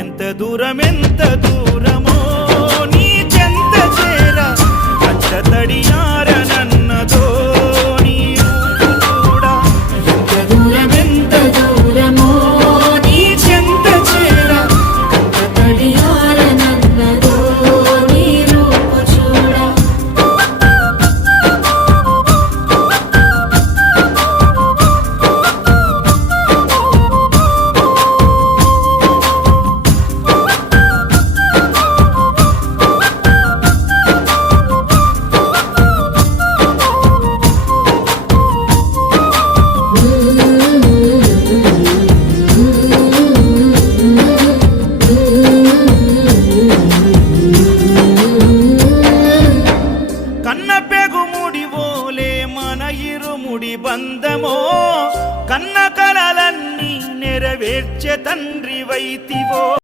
ఎంత దూరమో నీ చెంత చేర కచ్చ తడియారనన్నదో నీ చూడ ఎంత దూరమో నీ చెంత చేర కచ్చ తడియారనన్నదో నీ రూపు చూడ ముడి బంధమో కన్న కలలన్నీ నెరవేర్చె తండ్రి వైతివో।